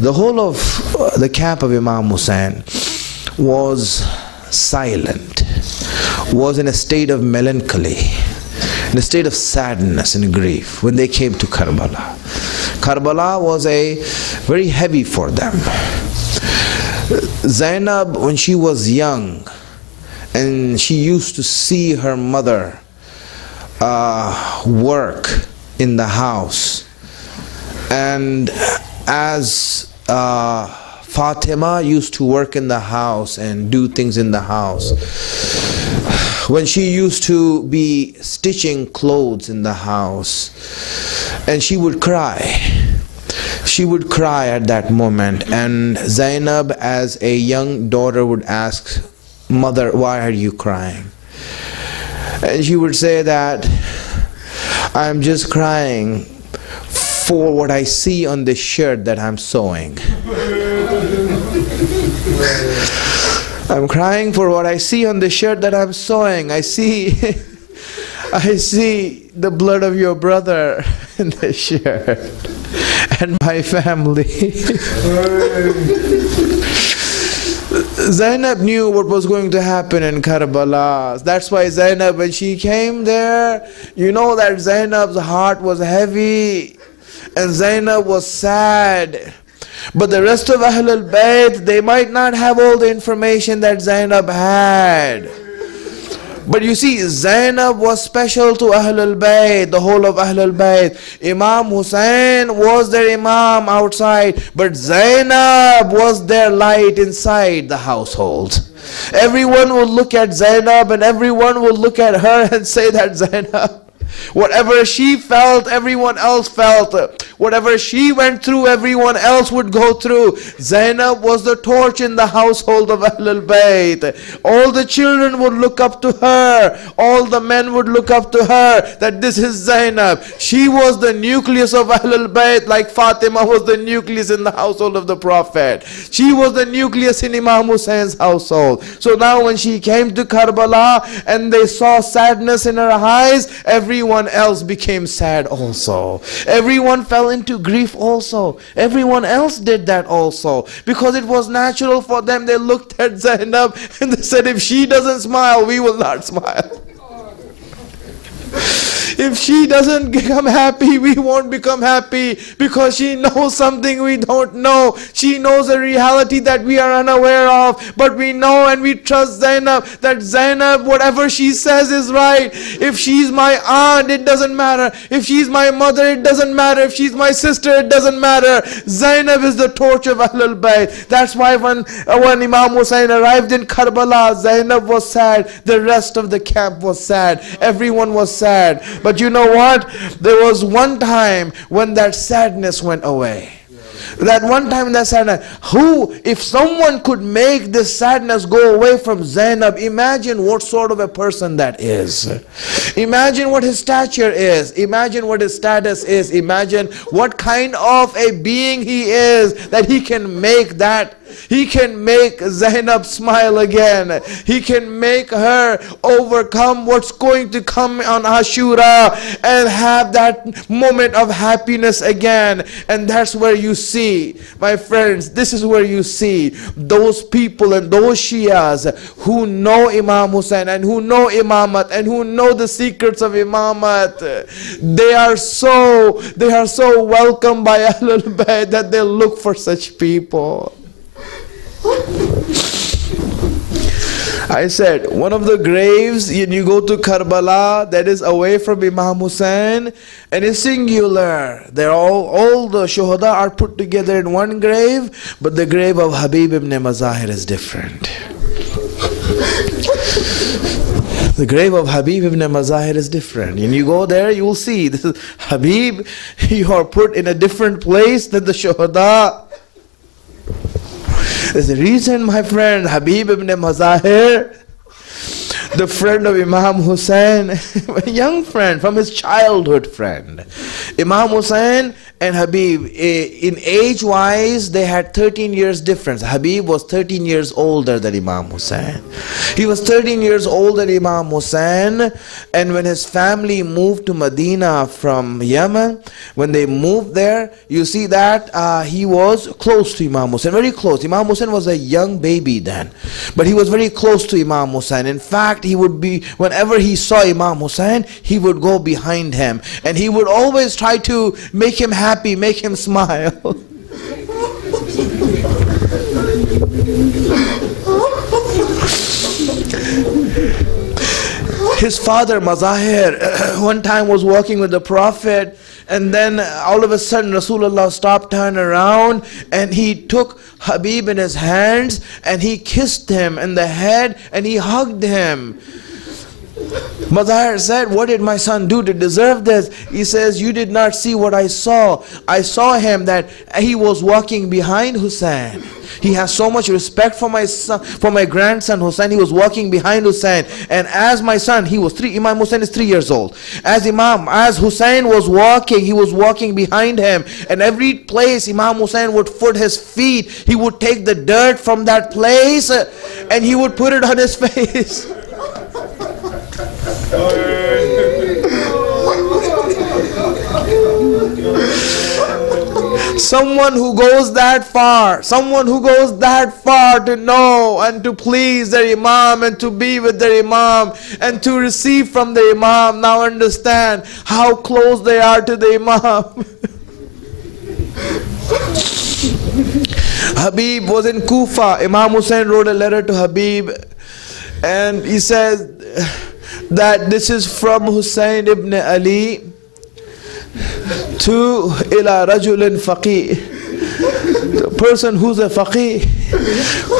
The whole of the camp of Imam Hussein was silent, was in a state of melancholy, in a state of sadness and grief when they came to Karbala. Karbala was very heavy for them. Zainab, when she was young, and she used to see her mother work in the house, and as Fatima used to work in the house and do things in the house, when she used to be stitching clothes in the house, and she would cry. She would cry at that moment, and Zainab as a young daughter would ask, "Mother, why are you crying?" And she would say that, "I'm just crying for what I see on this shirt that I'm sewing. I'm crying for what I see on the shirt that I'm sewing. I see the blood of your brother in the shirt and my family." Zainab knew what was going to happen in Karbala. That's why Zainab, when she came there, you know that Zainab's heart was heavy and Zainab was sad. But the rest of Ahlul Bayt, they might not have all the information that Zainab had. But you see, Zainab was special to Ahlul Bayt, the whole of Ahlul Bayt. Imam Hussein was their Imam outside, but Zainab was their light inside the household. Everyone would look at Zainab and everyone would look at her and say that Zainab, Whatever she felt, everyone else felt. Whatever she went through, everyone else would go through. Zainab was the torch in the household of Ahlul Bayt. All the children would look up to her. All the men would look up to her, that this is Zainab. She was the nucleus of Ahlul Bayt, like Fatima was the nucleus in the household of the Prophet. She was the nucleus in Imam Husain's household. So now when she came to Karbala and they saw sadness in her eyes, everyone else became sad also. Everyone fell into grief also. Everyone else did that also, because it was natural for them. They looked at Zainab and they said, if she doesn't smile, we will not smile. If she doesn't become happy, we won't become happy, because she knows something we don't know. She knows a reality that we are unaware of. But we know and we trust Zainab, that Zainab, whatever she says is right. If she's my aunt, it doesn't matter. If she's my mother, it doesn't matter. If she's my sister, it doesn't matter. Zainab is the torch of Ahlul Bayt. That's why when Imam Hussain arrived in Karbala, Zainab was sad. The rest of the camp was sad. Everyone was sad. But you know what? There was one time when that sadness went away. That one time, that sadness, if someone could make this sadness go away from Zainab, imagine what sort of a person that is. Imagine what his stature is. Imagine what his status is. Imagine what kind of a being he is, that he can make that. He can make Zainab smile again. He can make her overcome what's going to come on Ashura and have that moment of happiness again. And that's where you see, my friends, this is where you see those people and those Shias who know Imam Hussain and who know Imamat and who know the secrets of Imamat. They are so welcomed by Ahlul Bayt that they look for such people. I said, one of the graves, you go to Karbala, that is away from Imam Hussain, and is singular. They're all the shuhada are put together in one grave, but the grave of Habib ibn Mazahir is different. The grave of Habib ibn Mazahir is different. And you go there, you will see, this is Habib, you are put in a different place than the shuhada. There's a reason, my friend. Habib ibn Mazahir, the friend of Imam Hussain, a young friend, from his childhood friend. Imam Hussain and Habib, in age-wise, they had 13 years difference. Habib was 13 years older than Imam Hussain. He was 13 years older than Imam Hussain, and when his family moved to Medina from Yemen, when they moved there, you see that he was close to Imam Hussain, very close. Imam Hussain was a young baby then, but he was very close to Imam Hussain. In fact, he would be, whenever he saw Imam Hussain, he would go behind him, and he would always try to make him happy, make him smile. His father Mazahir one time was walking with the Prophet, and then all of a sudden Rasulullah stopped, turned around, and he took Habib in his hands and he kissed him in the head and he hugged him. Mazahir said, what did my son do to deserve this? He says, you did not see what I saw. I saw him that he was walking behind Hussain. He has so much respect for my son, for my grandson Hussain. He was walking behind Hussain, and as my son, he was 3. Imam Hussain is 3 years old. As Hussain was walking, he was walking behind him, and every place Imam Hussain would put his feet, he would take the dirt from that place and he would put it on his face. Someone who goes that far to know and to please their Imam and to be with their Imam and to receive from the Imam, now understand how close they are to the Imam. Habib was in Kufa. Imam Hussain wrote a letter to Habib, and he says that this is from Hussain ibn Ali to ila rajulin faqih, the person who's a faqih,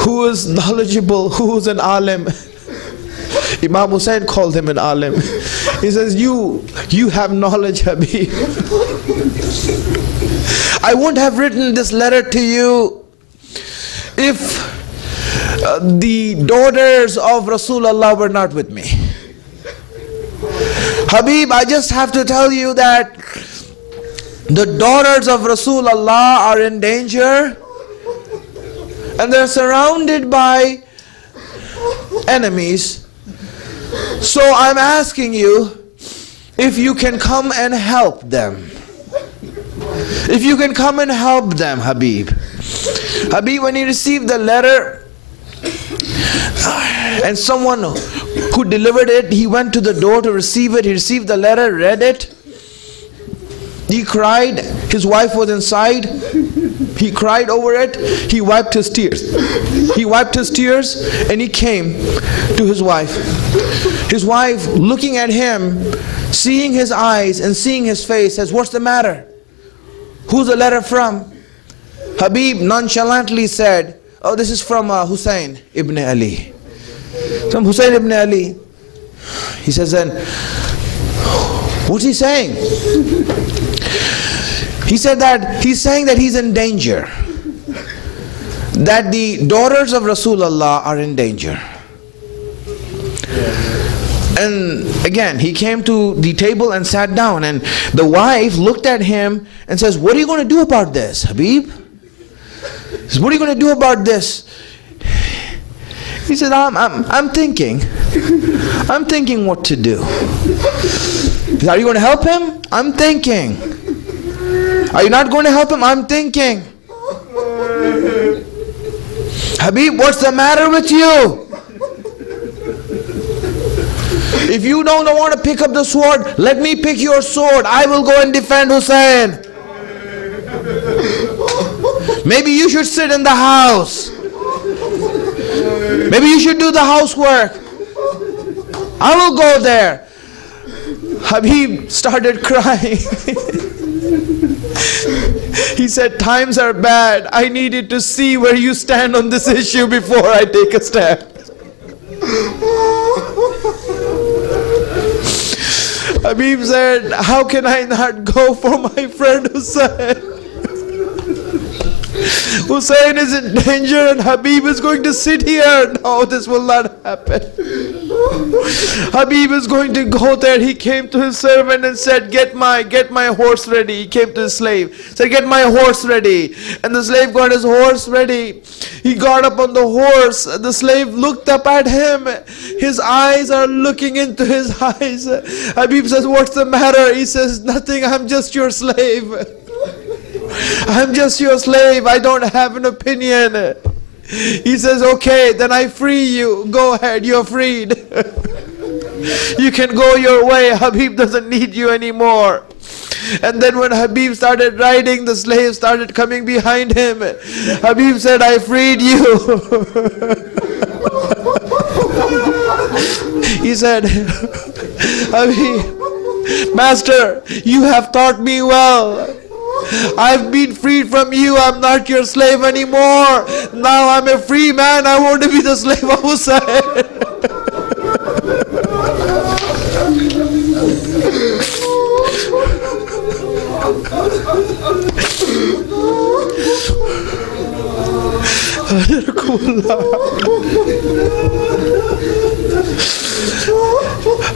who is knowledgeable, who is an alim. Imam Hussein called him an alim. He says, you have knowledge, Habib. I wouldn't have written this letter to you if the daughters of Rasulullah were not with me. Habib, I just have to tell you that the daughters of Rasulullah are in danger and they're surrounded by enemies. So I'm asking you if you can come and help them. If you can come and help them, Habib. Habib, when he received the letter, and someone who delivered it, he went to the door to receive it. He received the letter, read it. He cried. His wife was inside. He cried over it. He wiped his tears. He wiped his tears and he came to his wife. His wife, looking at him, seeing his eyes and seeing his face, says, "What's the matter? Who's the letter from?" Habib nonchalantly said, "Oh, this is from Hussein ibn Ali." From Hussein ibn Ali. He says, "Then what's he saying?" He said that he's saying that he's in danger, that the daughters of Rasulullah are in danger. And again, he came to the table and sat down, and the wife looked at him and says, "What are you going to do about this, Habib?" He says, "What are you going to do about this?" He said, I'm thinking what to do." He said, "Are you going to help him?" "I'm thinking." "Are you not going to help him?" "I'm thinking." "Habib, what's the matter with you? If you don't want to pick up the sword, let me pick your sword. I will go and defend Hussein. Maybe you should sit in the house. Maybe you should do the housework. I will go there." Habib started crying. He said, "Times are bad. I needed to see where you stand on this issue before I take a step." Habib said, "How can I not go for my friend Hussein? Hussein is in danger and Habib is going to sit here. No, this will not happen. Habib is going to go there." He came to his servant and said, get my horse ready." He came to his slave, said, "Get my horse ready." And the slave got his horse ready. He got up on the horse. The slave looked up at him. His eyes are looking into his eyes. Habib says, "What's the matter?" He says, "Nothing, I'm just your slave. I'm just your slave. I don't have an opinion." He says, "Okay, then I free you. Go ahead, you're freed. You can go your way. Habib doesn't need you anymore." And then when Habib started riding, the slave started coming behind him. Habib said, "I freed you." He said, "Habib, Master, you have taught me well. I've been freed from you. I'm not your slave anymore. Now I'm a free man. I want to be the slave of Hussein."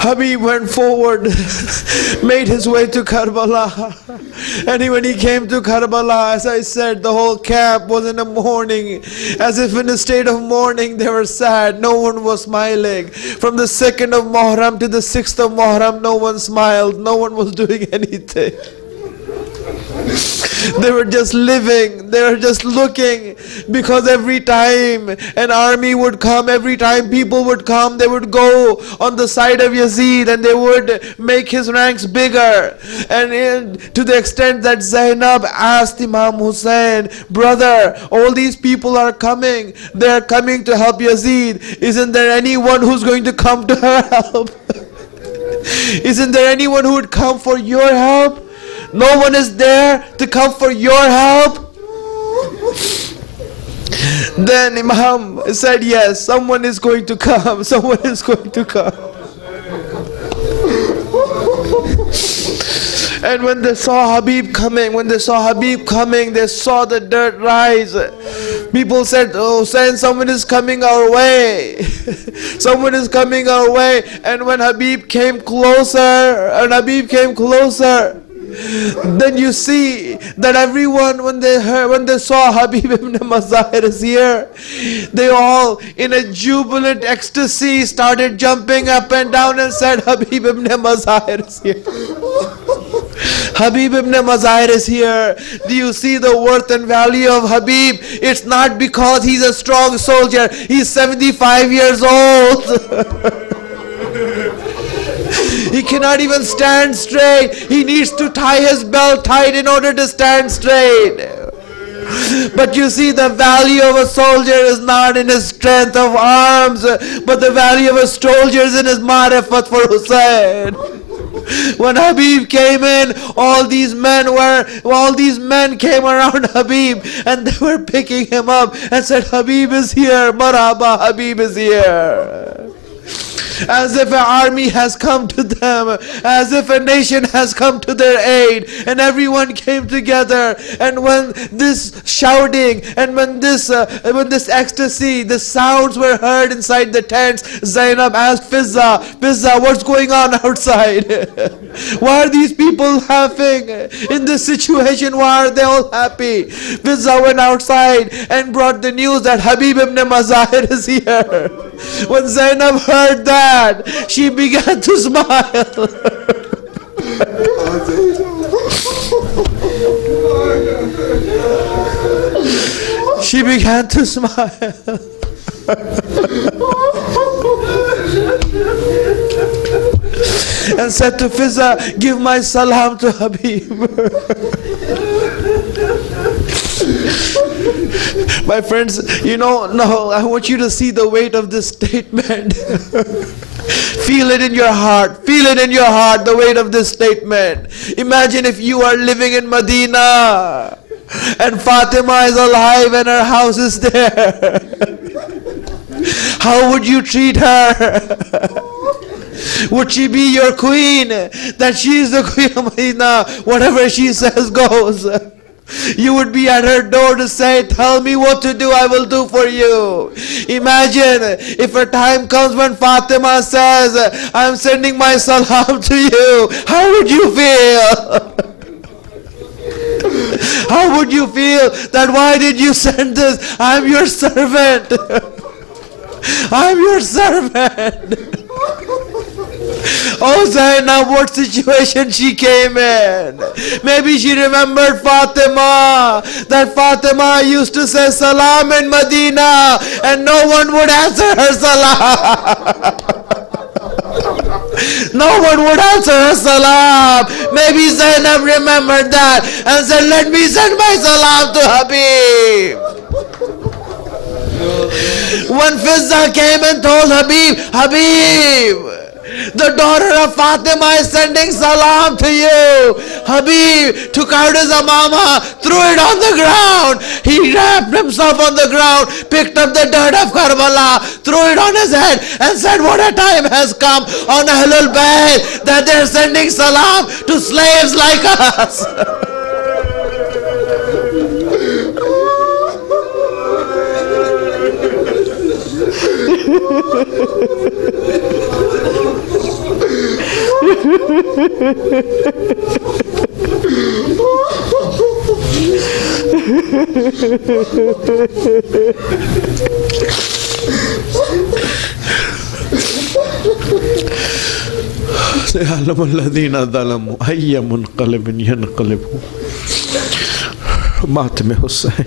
Habib went forward, made his way to Karbala. And when he came to Karbala, as I said, the whole camp was in a mourning, as if in a state of mourning. They were sad. No one was smiling. From the 2nd of Muharram to the 6th of Muharram, no one smiled. No one was doing anything. They were just living, they were just looking, because every time an army would come, every time people would come, they would go on the side of Yazid and they would make his ranks bigger. And to the extent that Zainab asked Imam Hussein, "Brother, all these people are coming, they are coming to help Yazid. Isn't there anyone who's going to come to her help? Isn't there anyone who would come for your help? No one is there to come for your help?" Then Imam said, yes, someone is going to come, someone is going to come. And when they saw Habib coming, they saw the dirt rise. People said, oh Hussein, someone is coming our way. Someone is coming our way. And when Habib came closer, then you see that everyone, when they saw Habib ibn Mazahir is here, they all in a jubilant ecstasy started jumping up and down and said, Habib ibn Mazahir is here. Habib ibn Mazahir is here. Do you see the worth and value of Habib? It's not because he's a strong soldier. He's 75 years old. He cannot even stand straight. He needs to tie his belt tight in order to stand straight. But you see, the value of a soldier is not in his strength of arms, but the value of a soldier is in his marifat for Hussein. When Habib came in, all these men came around Habib and they were picking him up and said, Habib is here, Marhaba, Habib is here. As if an army has come to them, as if a nation has come to their aid, and everyone came together. And when this shouting and when this ecstasy, the sounds were heard inside the tents, Zainab asked Fizza, what's going on outside? Why are these people laughing? In this situation, why are they all happy? Fizza went outside and brought the news that Habib ibn Mazahir is here. When Zainab heard that, she began to smile. She began to smile. And said to Fizza, give my salam to Habib. My friends, no, I want you to see the weight of this statement. Feel it in your heart. Feel it in your heart, the weight of this statement. Imagine if you are living in Medina and Fatima is alive and her house is there. How would you treat her? Would she be your queen? That she is the queen of Medina. Whatever she says goes. You would be at her door to say, tell me what to do, I will do for you. Imagine if a time comes when Fatima says, I'm sending my salam to you. How would you feel? How would you feel that why did you send this? I'm your servant. I'm your servant. Oh Zainab, what situation she came in. Maybe she remembered Fatima. That Fatima used to say salam in Medina and no one would answer her salam. No one would answer her salam. Maybe Zainab remembered that and said, let me send my salam to Habib. When Fizza came and told Habib, the daughter of Fatima is sending salam to you. Habib took out his amama, threw it on the ground. He wrapped himself on the ground, picked up the dirt of Karbala, threw it on his head and said, what a time has come on Ahlul Bayt that they're sending salam to slaves like us. سيعلم الذين ظلموا أي منقلب ينقلبون. ماتم حسين.